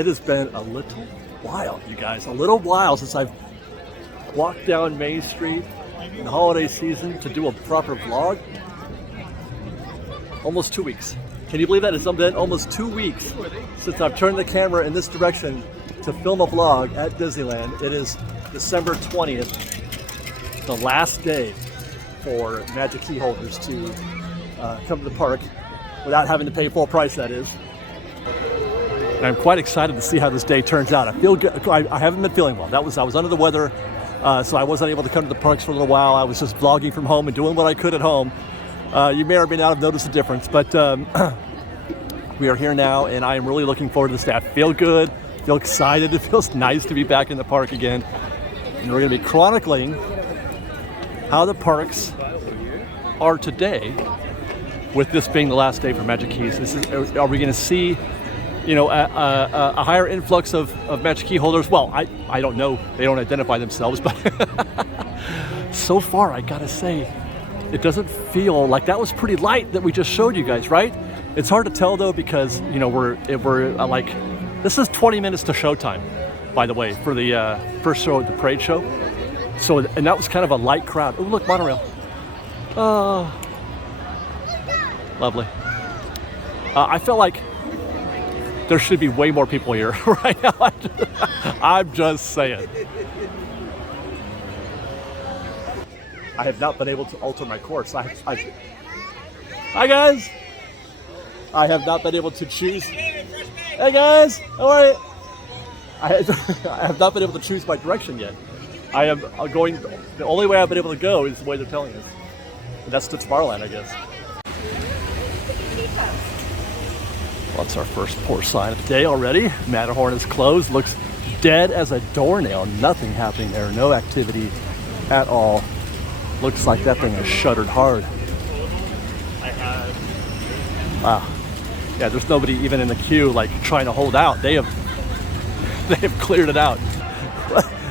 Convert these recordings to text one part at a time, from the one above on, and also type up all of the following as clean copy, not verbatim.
It has been a little while, you guys, a little while since I've walked down Main Street in the holiday season to do a proper vlog. Almost 2 weeks. Can you believe that? It's been almost 2 weeks since I've turned the camera in this direction to film a vlog at Disneyland. It is December 20th, the last day for Magic Key holders to come to the park without having to pay full price, that is. And I'm quite excited to see how this day turns out. I feel good. I haven't been feeling well. I was under the weather, so I wasn't able to come to the parks for a little while. I was just vlogging from home and doing what I could at home. You may or may not have noticed the difference, but we are here now, and I am really looking forward to this day. I feel good, feel excited. It feels nice to be back in the park again. And we're going to be chronicling how the parks are today, with this being the last day for Magic Keys. Are we going to see, you know, a higher influx of Magic Key holders? Well, I don't know. They don't identify themselves, but so far, I gotta say, it doesn't feel like that was pretty light that we just showed you guys, right? It's hard to tell though, because, you know, we're like, this is 20 minutes to showtime, by the way, for the first show, the parade show. So, and that was kind of a light crowd. Oh, look, monorail. Oh, lovely. I felt like there should be way more people here right now. I'm just saying. I have not been able to alter my course. Hi guys. I have not been able to choose. Hey guys, how are you? I have not been able to choose my direction yet. I am going. The only way I've been able to go is the way they're telling us. And that's to Tomorrowland, I guess. Well, that's our first poor sign of the day already. Matterhorn is closed. Looks dead as a doornail. Nothing happening there. No activity at all. Looks like that thing is shuttered hard. Wow. Yeah, there's nobody even in the queue like trying to hold out. They have cleared it out.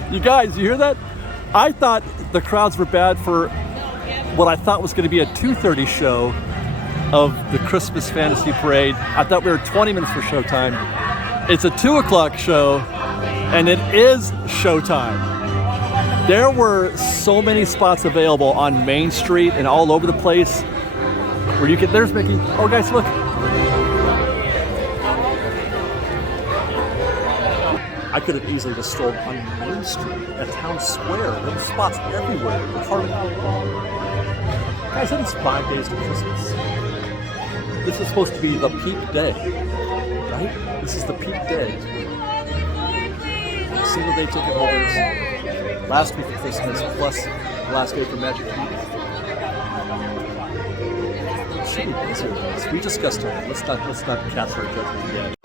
You guys, you hear that? I thought the crowds were bad for what I thought was going to be a 2:30 show of the Christmas Fantasy Parade. I thought we were 20 minutes for showtime. It's a 2 o'clock show, and it is showtime. There were so many spots available on Main Street and all over the place where you can, there's Mickey. Oh guys, look. I could have easily just strolled on Main Street at Town Square. There were spots everywhere. Guys, it is 5 days to Christmas. This is supposed to be the peak day, right? This is the peak day. Single day ticket holders. Last week of Christmas, plus the last day for Magic Key. Should be easier than this. We discussed it. Let's not cast our judgment yet.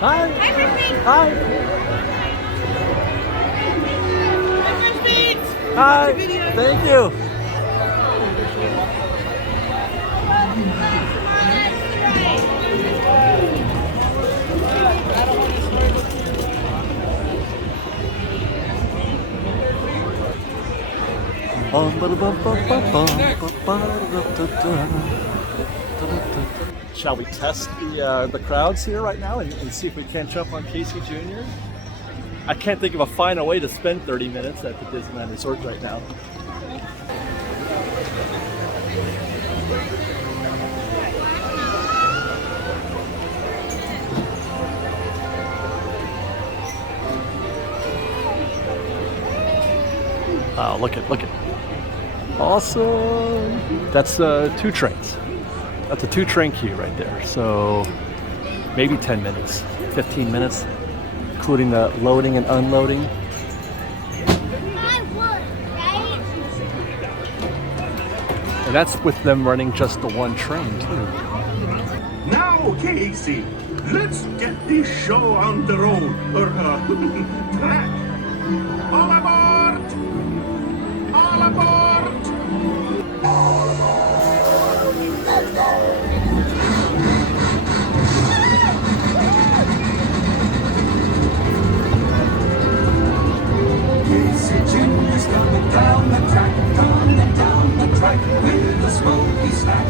Hi. Hi. Hi. Thank you. Shall we test the crowds here right now and see if we can't jump on Casey Jr.? I can't think of a finer way to spend 30 minutes at the Disneyland Resort right now. Oh, look at. Awesome. That's 2 trains. That's a 2-train queue right there. So maybe 10 minutes, 15 minutes, including the loading and unloading. And that's with them running just the 1 train too. Now, Casey, let's get this show on the road, or track. All aboard! All aboard! Casey Jr.'s coming down the track, coming down the track with a smoky snack.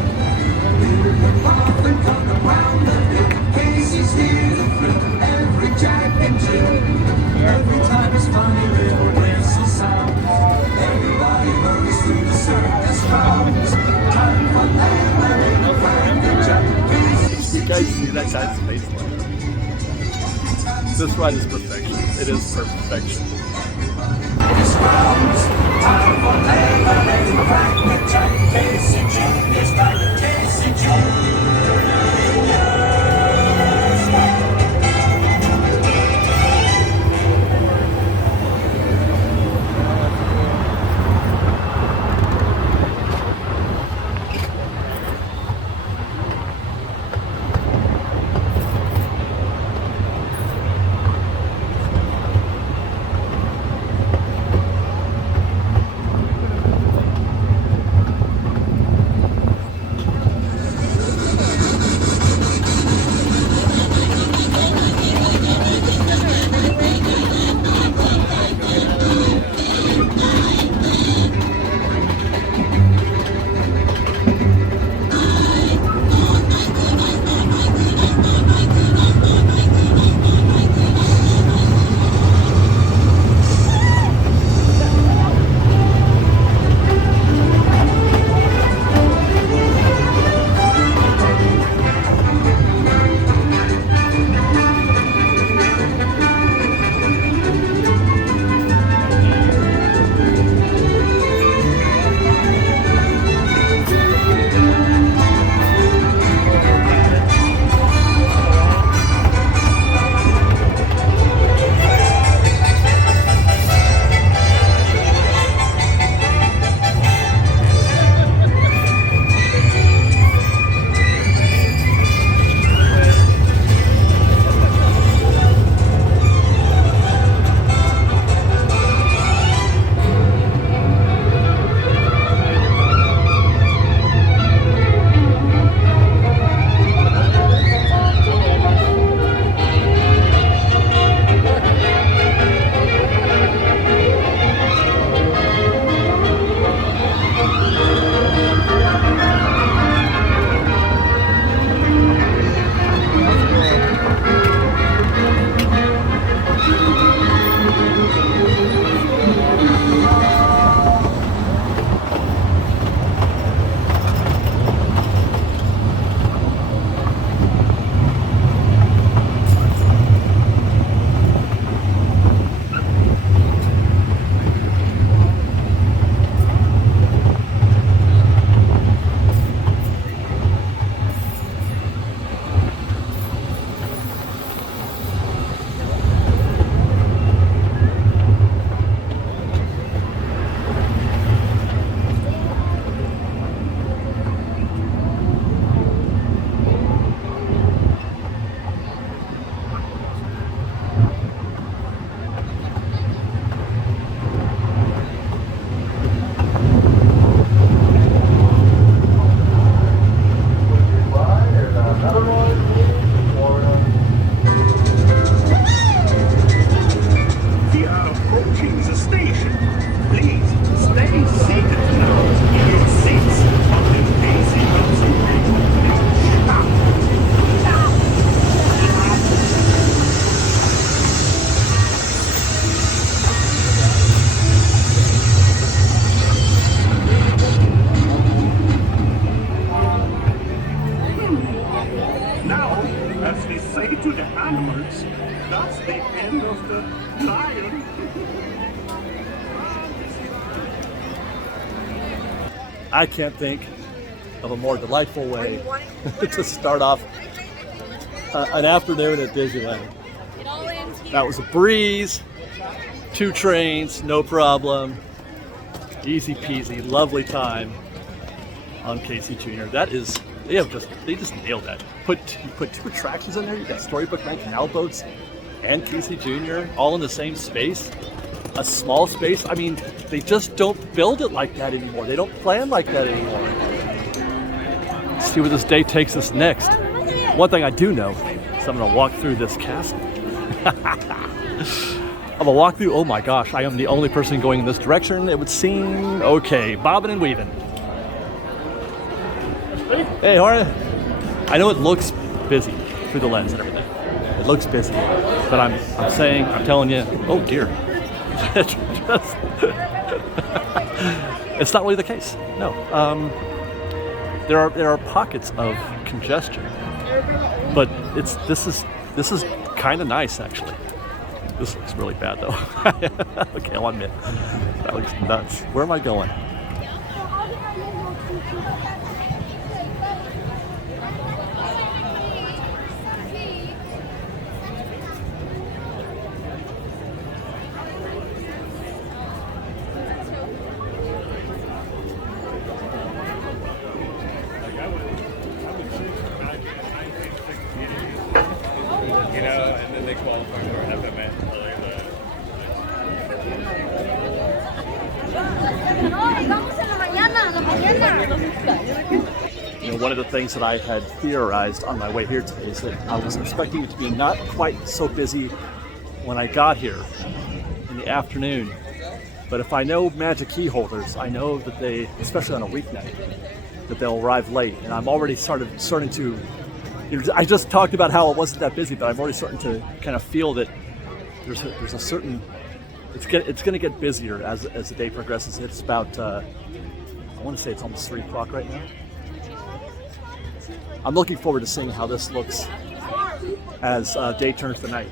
We'll get off and come around the hill. Casey's here to thrill every Jack and Jill. Every time his funny little whistle sounds, everybody hurries through the circus grounds. Time for lemonade and Cracker Jack. You guys see that guy's face? This ride is perfection. It is perfection. Time for lemonade and Cracker Jack. Casey Jr.'s back. Casey Jr. animals. That's the end of the lion. I can't think of a more delightful way to start off an afternoon at Disneyland. That was a breeze, 2 trains, no problem, easy peasy, lovely time on Casey Jr. That is, they just nailed that. You put 2 attractions in there. You got Storybook Night Canal Boats and Casey Jr. all in the same space, a small space. I mean, they just don't build it like that anymore. They don't plan like that anymore. Let's see where this day takes us next. One thing I do know is I'm gonna walk through this castle. I'm gonna walk through, oh my gosh, I am the only person going in this direction, it would seem. Okay, bobbing and weaving. Hey, how are you? I know it looks busy through the lens and everything. It looks busy, but I'm telling you, oh dear. It's not really the case. No. There are pockets of congestion, but this is kind of nice actually. This looks really bad though. Okay, I'll admit that looks nuts. Where am I going? And then they qualify for FMA. You know, one of the things that I had theorized on my way here today is that I was expecting it to be not quite so busy when I got here in the afternoon. But if I know Magic Key holders, I know that they, especially on a weeknight, that they'll arrive late. And I'm already starting to, I just talked about how it wasn't that busy, but I'm already starting to kind of feel that there's a certain, it's going to get busier as the day progresses. It's about, I want to say it's almost 3 o'clock right now. I'm looking forward to seeing how this looks as day turns to night.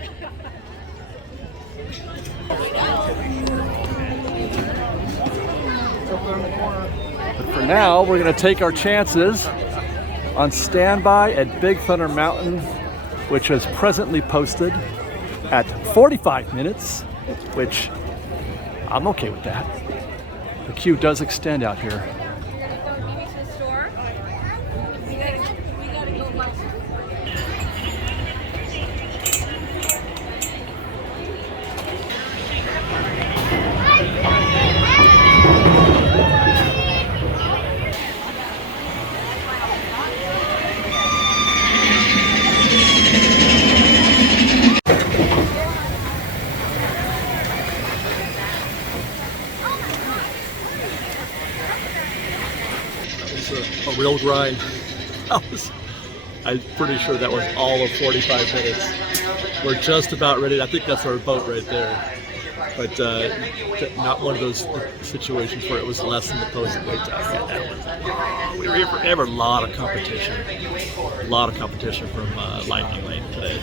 But for now, we're going to take our chances on standby at Big Thunder Mountain, which is presently posted at 45 minutes, which I'm okay with that. The queue does extend out here. A real grind. I'm pretty sure that was all of 45 minutes. We're just about ready. I think that's our boat right there. But not one of those situations where it was less than the posted wait time. Yeah, we have a lot of competition. A lot of competition from Lightning Lane today.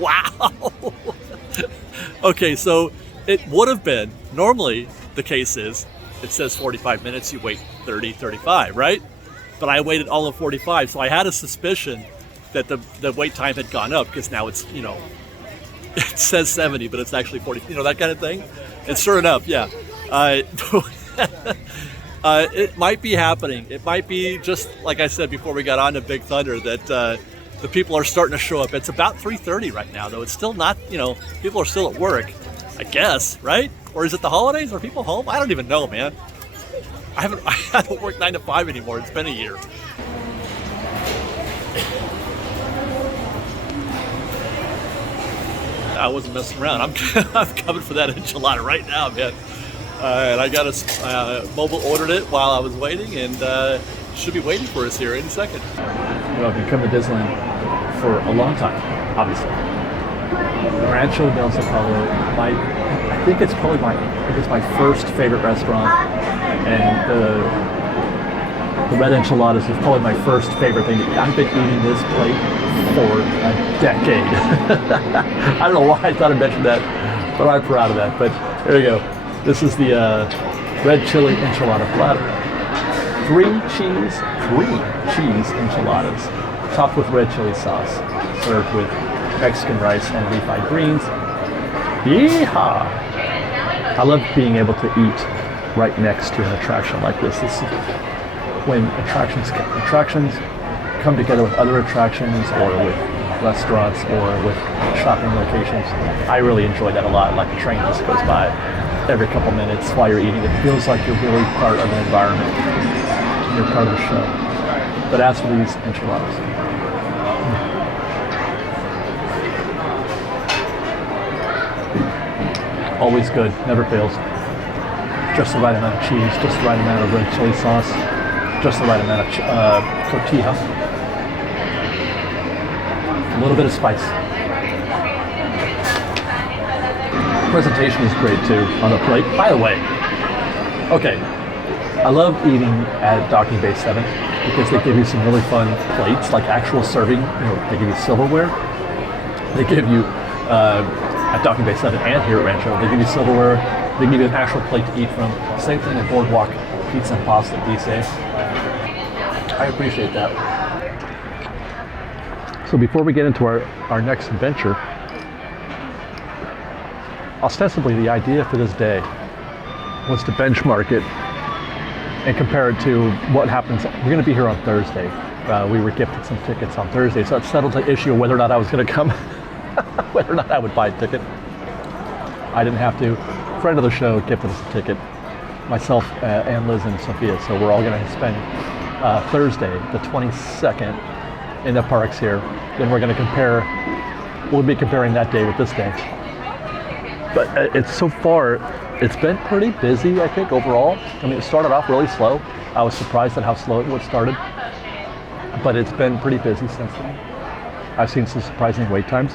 Wow. Okay, so it would have been, normally the case is, it says 45 minutes, you wait 30, 35, right? But I waited all of 45, so I had a suspicion that the wait time had gone up because now it's, it says 70, but it's actually 40, that kind of thing. And sure enough, yeah. It might be happening. It might be just like I said before we got on to Big Thunder that the people are starting to show up. It's about 3:30 right now, though. It's still not, people are still at work, I guess, right? Or is it the holidays? Are people home? I don't even know, man. I don't work 9 to 5 anymore. It's been a year. I wasn't messing around. I'm coming for that enchilada right now, man. And I got a mobile ordered it while I was waiting, and should be waiting for us here any second. I've been coming to Disneyland for a long time, obviously. Rancho del Zocalo, I think it's my first favorite restaurant, and the red enchiladas is probably my first favorite thing. I've been eating this plate for a decade. I don't know why I thought I mentioned that, but I'm proud of that. But there you go. This is the red chili enchilada platter. Three cheese enchiladas, topped with red chili sauce, served with Mexican rice and refried greens. Yeehaw! I love being able to eat right next to an attraction like this. This is when attractions come together with other attractions, or with restaurants, or with shopping locations. I really enjoy that a lot. Like the train just goes by every couple minutes while you're eating. It feels like you're really part of an environment. You're part of the show. But as for these enchiladas, always good, never fails. Just the right amount of cheese, just the right amount of red chili sauce, just the right amount of tortilla, a little bit of spice. Presentation is great too on the plate. By the way, okay, I love eating at Docking Bay 7 because they give you some really fun plates, like actual serving. They give you silverware. They give you at Docking Bay 7 and here at Rancho, they give you silverware. They give you an actual plate to eat from. Same thing at Boardwalk Pizza and Pasta these days. I appreciate that. So before we get into our next adventure, ostensibly the idea for this day was to benchmark it and compare it to what happens. We're going to be here on Thursday. We were gifted some tickets on Thursday, so it settled the issue of whether or not I was going to come, whether or not I would buy a ticket. I didn't have to. A friend of the show gifted us a ticket, myself and Liz and Sophia, so we're all going to spend Thursday, the 22nd, in the parks here. Then we're going to we'll be comparing that day with this day. But so far, it's been pretty busy, I think, overall. I mean, it started off really slow. I was surprised at how slow it started. But it's been pretty busy since then. I've seen some surprising wait times.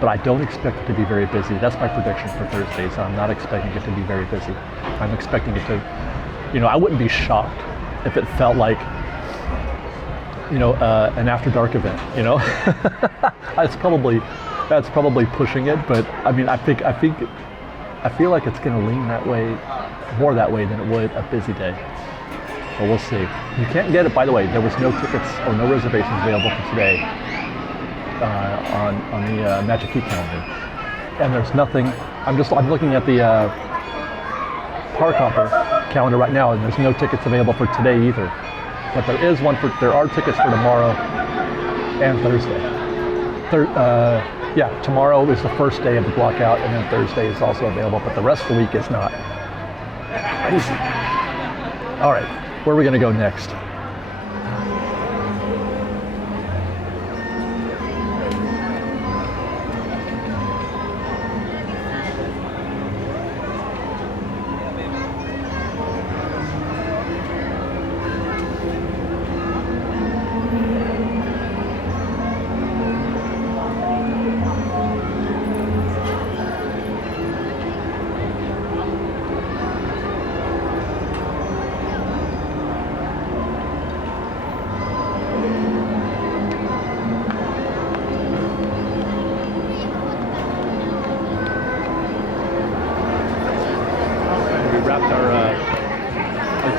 But I don't expect it to be very busy. That's my prediction for Thursdays. I'm not expecting it to be very busy. I'm expecting it to, I wouldn't be shocked if it felt like, an after dark event, That's probably pushing it, but I mean, I feel like it's going to lean that way, more that way than it would a busy day. But we'll see. You can't get it, by the way. There was no tickets or no reservations available for today on the Magic Key calendar, and there's nothing. I'm looking at the Park Hopper calendar right now, and there's no tickets available for today either. But there are tickets for tomorrow and Thursday. Tomorrow is the first day of the blockout, and then Thursday is also available, but the rest of the week is not. Crazy. All right, where are we going to go next?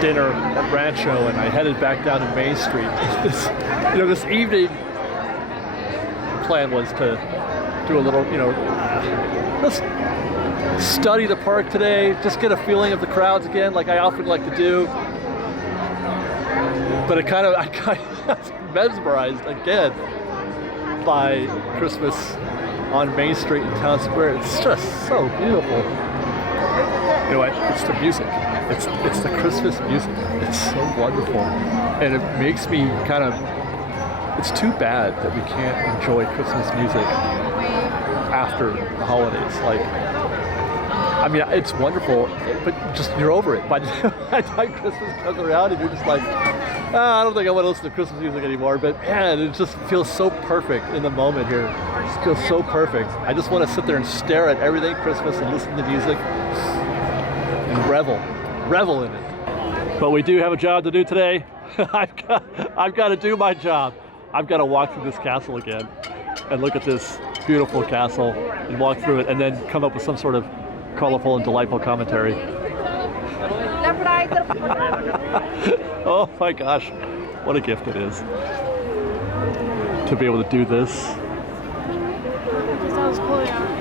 dinner at Rancho, and I headed back down to Main Street. This evening plan was to do a little, just study the park today, just get a feeling of the crowds again, like I often like to do. But I kind of mesmerized again by Christmas on Main Street in Town Square. It's just so beautiful. You know what? It's the music. It's the Christmas music. It's so wonderful, and it makes me kind of. It's too bad that we can't enjoy Christmas music after the holidays. Like, I mean, it's wonderful, but just you're over it by the time Christmas comes around, and you're just like, I don't think I want to listen to Christmas music anymore. But man, it just feels so perfect in the moment here. It just feels so perfect. I just want to sit there and stare at everything Christmas and listen to music and revel in it. But we do have a job to do today. I've got to do my job. I've got to walk through this castle again and look at this beautiful castle and walk through it and then come up with some sort of colorful and delightful commentary. Oh my gosh, what a gift it is to be able to do this. Sounds cool, yeah.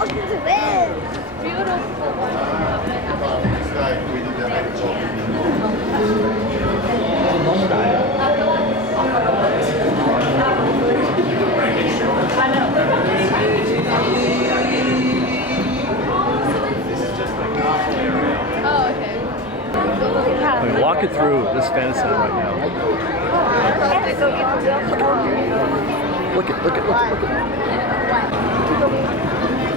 Look into this. Beautiful. Oh, okay. I'm walking through this Fantasyland right now. Look at.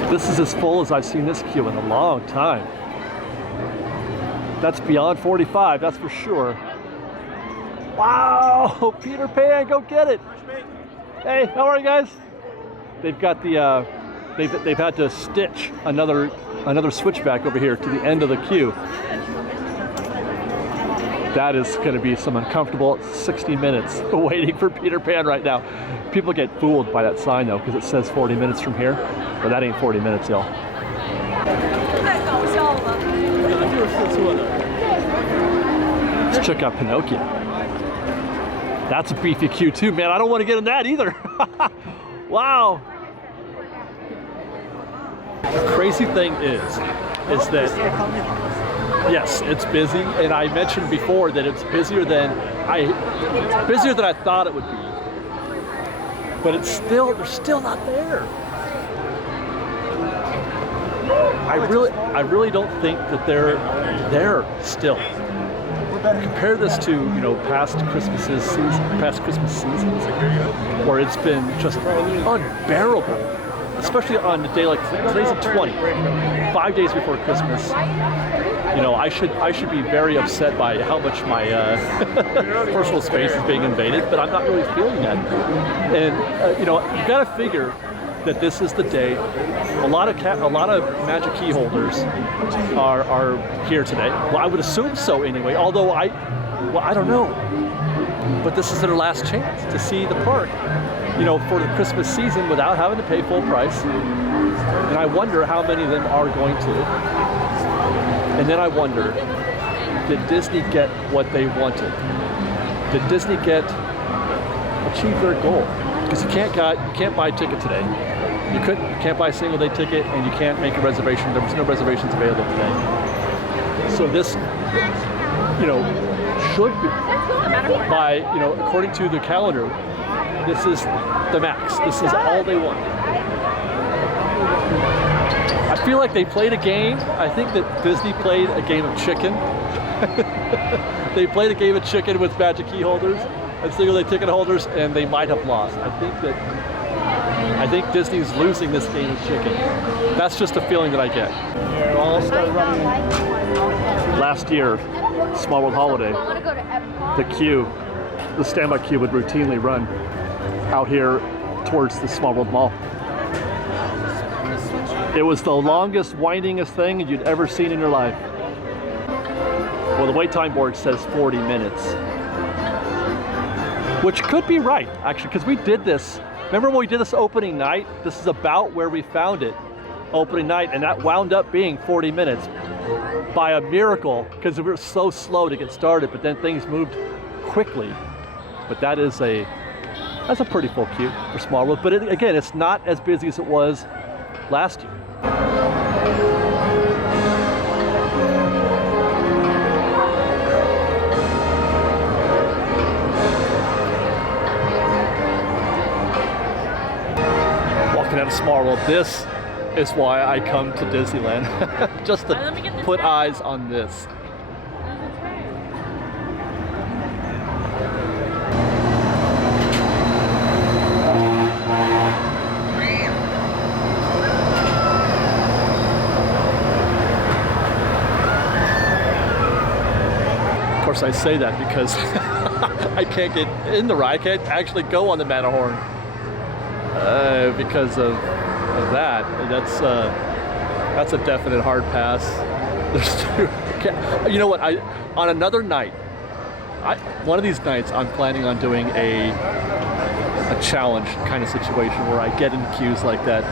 This is as full as I've seen this queue in a long time. That's beyond 45, that's for sure. Wow, Peter Pan, go get it. Hey, how are you guys? They've got the, they've had to stitch another switchback over here to the end of the queue. That is going to be some uncomfortable 60 minutes waiting for Peter Pan right now. People get fooled by that sign though, because it says 40 minutes from here. But that ain't 40 minutes, y'all. Let's check out Pinocchio. That's a beefy queue too, man. I don't want to get in that either. Wow. The crazy thing is that yes, it's busy, and I mentioned before that it's busier than I thought it would be. But they're still not there. I really don't think that they're there still. Compare this to past Christmas seasons, where it's been just unbearable. Especially on a day like today's the 20th, 5 days before Christmas. I should be very upset by how much my personal space is being invaded, but I'm not really feeling that. And you got to figure that this is the day. A lot of magic key holders are here today. Well, I would assume so anyway. Although I don't know. But this is their last chance to see the park, for the Christmas season without having to pay full price. And I wonder how many of them are going to. And then I wonder, did Disney get what they wanted? Did Disney achieve their goal? Because you can't buy a ticket today. You can't buy a single day ticket, and you can't make a reservation. There was no reservations available today. So this, should be, by, according to the calendar, this is the max. This is all they want. I feel like they played a game. I think that Disney played a game of chicken. They played a game of chicken with magic key holders and single day ticket holders, and they might have lost. I think Disney's losing this game of chicken. That's just a feeling that I get. Last year, Small World Holiday, the standby queue would routinely run out here towards the Small World Mall. It was the longest, windingest thing you'd ever seen in your life. Well, the wait time board says 40 minutes. Which could be right, actually, because we did this Remember when we did this opening night? This is about where we found it, opening night, and that wound up being 40 minutes by a miracle because we were so slow to get started, but then things moved quickly. But that's a pretty full queue for Small World. But again, it's not as busy as it was last year. Walking out of Small World, this is why I come to Disneyland, just to put eyes on this. Of course, I say that because I can't get in the ride. I can't actually go on the Matterhorn because of that. That's a definite hard pass. You know what? On another night, one of these nights, I'm planning on doing a challenge kind of situation where I get in queues like that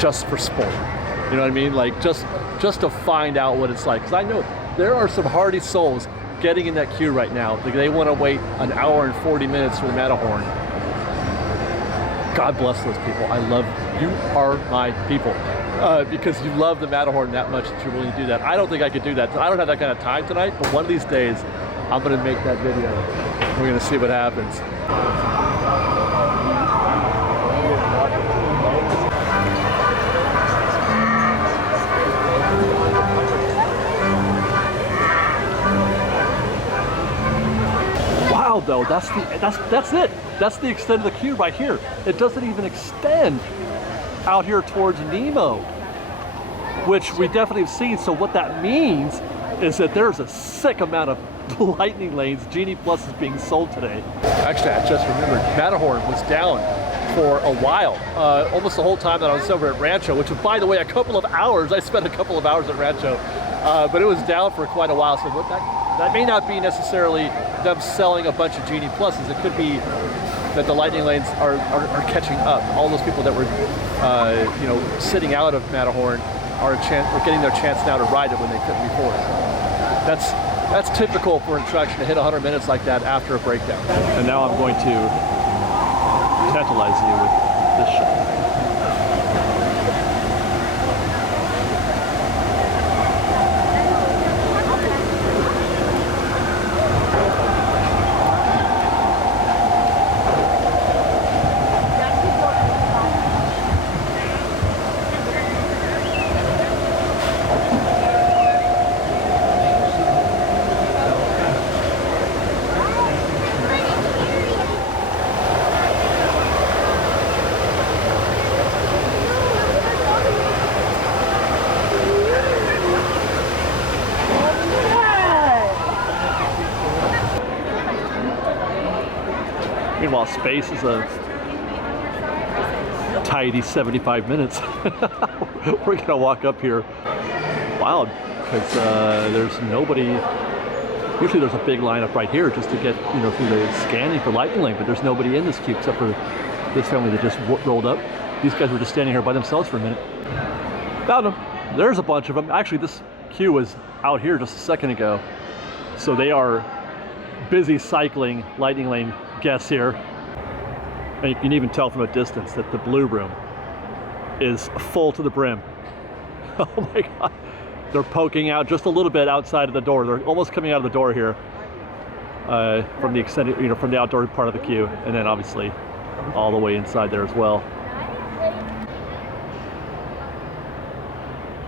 just for sport. You know what I mean? Like just to find out what it's like. Because I know there are some hardy souls getting in that queue right now. They want to wait an hour and 40 minutes for the Matterhorn. God bless those people. I love you. Are my people. Because you love the Matterhorn that much that you're willing to do that. I don't think I could do that. I don't have that kind of time tonight, but one of these days, I'm going to make that video. We're going to see what happens. Wow, though, that's it. That's the extent of the queue right here. It doesn't even extend out here towards Nemo, which we definitely have seen. So what that means is that there's a sick amount of lightning lanes, Genie Plus is being sold today. Actually, I just remembered Matterhorn was down for a while, almost the whole time that I was over at Rancho, which was, by the way, a couple of hours. I spent a couple of hours at Rancho, but it was down for quite a while. So what that may not be necessarily them selling a bunch of Genie Pluses. It could be that the lightning lanes are catching up. All those people that were, sitting out of Matterhorn are getting their chance now to ride it when they couldn't before. That's typical for an attraction to hit 100 minutes like that after a breakdown. And now I'm going to tantalize you with this shot. Meanwhile, space is a tidy 75 minutes. We're gonna walk up here wild because there's nobody. Usually there's a big lineup right here just to get through the scanning for lightning lane, but there's nobody in this queue except for this family that just rolled up. These guys were just standing here by themselves for a minute. Found them. There's a bunch of them. Actually, this queue was out here just a second ago, so they are busy cycling lightning lane guests here. And you can even tell from a distance that the blue room is full to the brim. Oh my God. They're poking out just a little bit outside of the door. They're almost coming out of the door here from the extended, from the outdoor part of the queue. And then obviously all the way inside there as well.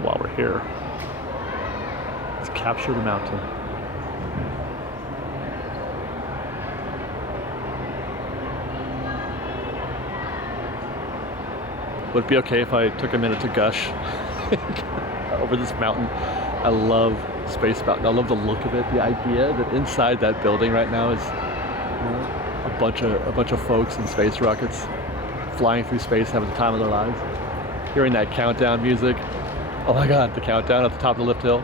While we're here, let's capture the mountain. Would it be okay if I took a minute to gush over this mountain? I love Space Mountain. I love the look of it. The idea that inside that building right now is a bunch of folks in space rockets flying through space, having the time of their lives. Hearing that countdown music. Oh my God, the countdown at the top of the lift hill.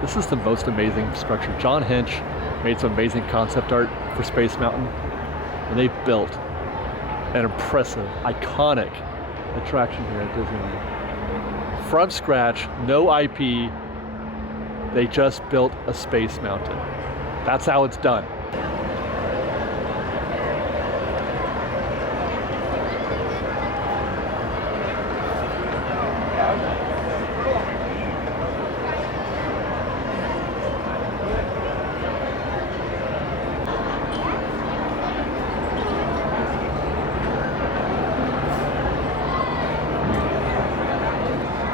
This is the most amazing structure. John Hinch made some amazing concept art for Space Mountain, and they built an impressive, iconic attraction here at Disneyland. From scratch, no IP, they just built a Space Mountain. That's how it's done.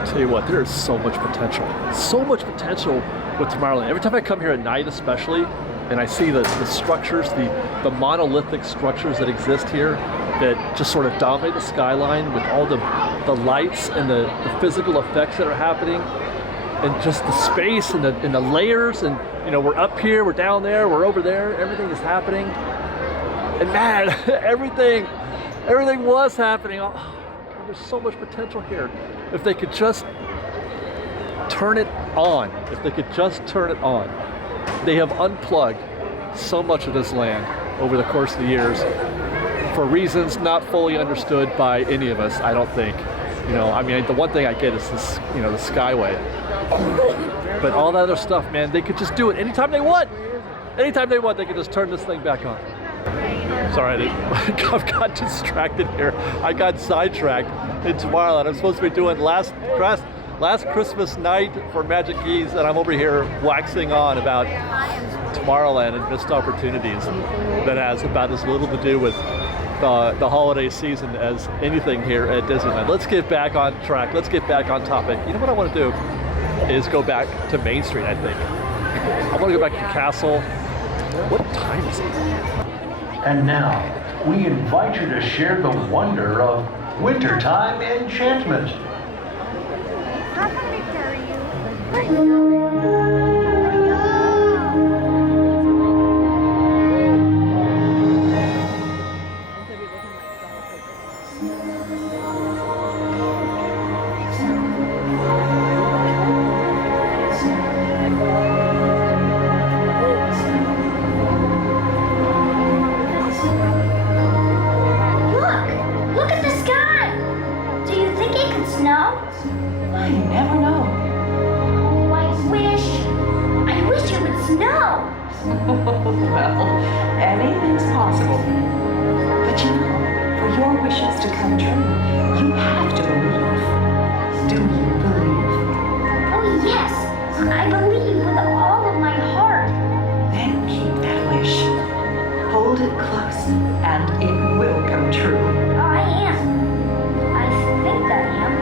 Tell you what, there is so much potential with Tomorrowland. Every time I come here at night, especially, and I see the structures, the monolithic structures that exist here that just sort of dominate the skyline with all the lights and the physical effects that are happening, and just the space and the layers, and you know, we're up here, we're down there, we're over there, everything is happening. And man, everything was happening. Oh, God, there's so much potential here. If they could just turn it on, They have unplugged so much of this land over the course of the years for reasons not fully understood by any of us, I don't think. You know, I mean, the one thing I get is this, you know, the Skyway. But all that other stuff, man, they could just do it anytime they want. Anytime they want, they could just turn this thing back on. Sorry, I got distracted here. I got sidetracked in Tomorrowland. I'm supposed to be doing last Christmas night for Magic Keys, and I'm over here waxing on about Tomorrowland and missed opportunities that has about as little to do with the holiday season as anything here at Disneyland. Let's get back on track. Let's get back on topic. You know what I want to do is go back to Main Street, I think. I want to go back to Castle. What time is it? And now, we invite you to share the wonder of wintertime enchantment. How perfect are you? Look at the sky! Do you think it could snow? I never know. Oh, I wish it would snow. Well, anything's possible. But you know, for your wishes to come true, you have to believe. Do you believe? Oh yes, I believe with all of my heart. Then keep that wish. Hold it close, and it will come true. I am. I think I am.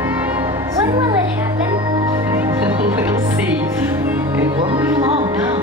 When will it happen? We'll see. It won't be long now.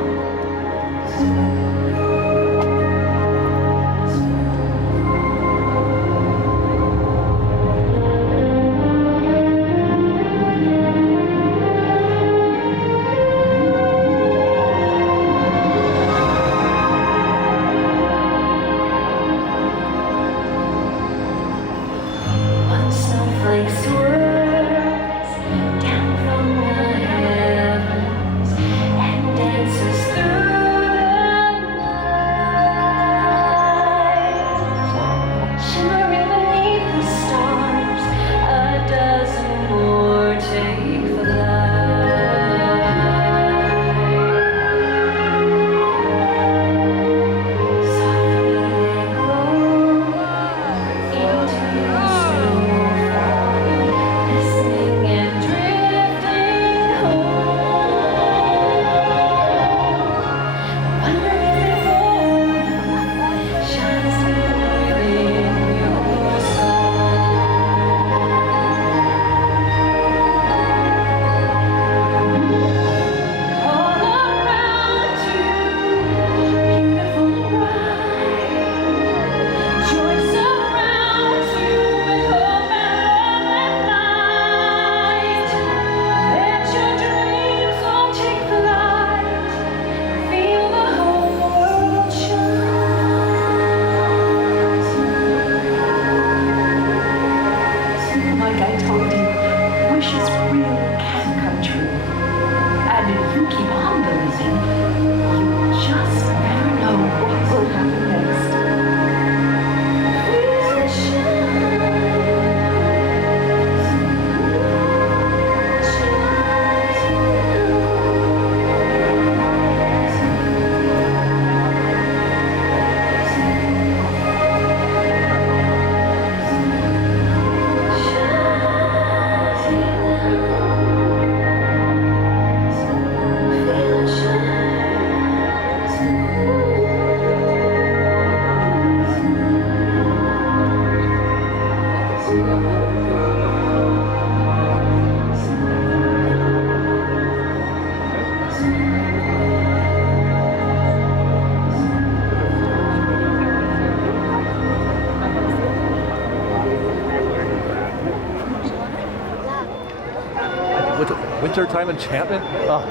Wintertime enchantment. Oh,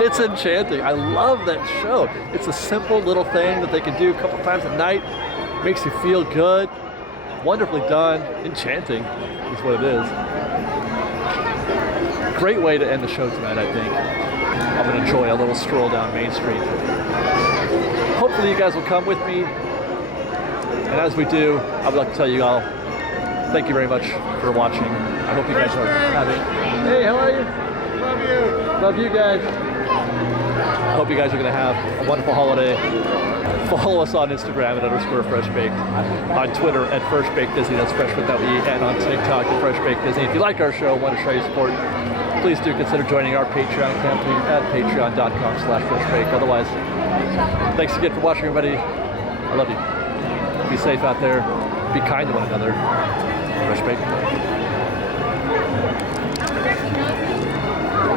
it's enchanting. I love that show. It's a simple little thing that they can do a couple times a night. Makes you feel good. Wonderfully done. Enchanting is what it is. Great way to end the show tonight, I think. I'm gonna enjoy a little stroll down Main Street. Hopefully you guys will come with me. And as we do, I would like to tell you all, thank you very much for watching. I hope you guys are having. Hey, how are you? Love you. Love you guys. I hope you guys are gonna have a wonderful holiday. Follow us on Instagram at _FreshBaked, on Twitter at FreshBakedDisney, that's Fresh without E, and on TikTok at FreshBakedDisney. If you like our show and want to show your support, please do consider joining our Patreon campaign at patreon.com/FreshBaked. Otherwise, thanks again for watching, everybody. I love you. Be safe out there. Be kind to one another. Fresh Baked.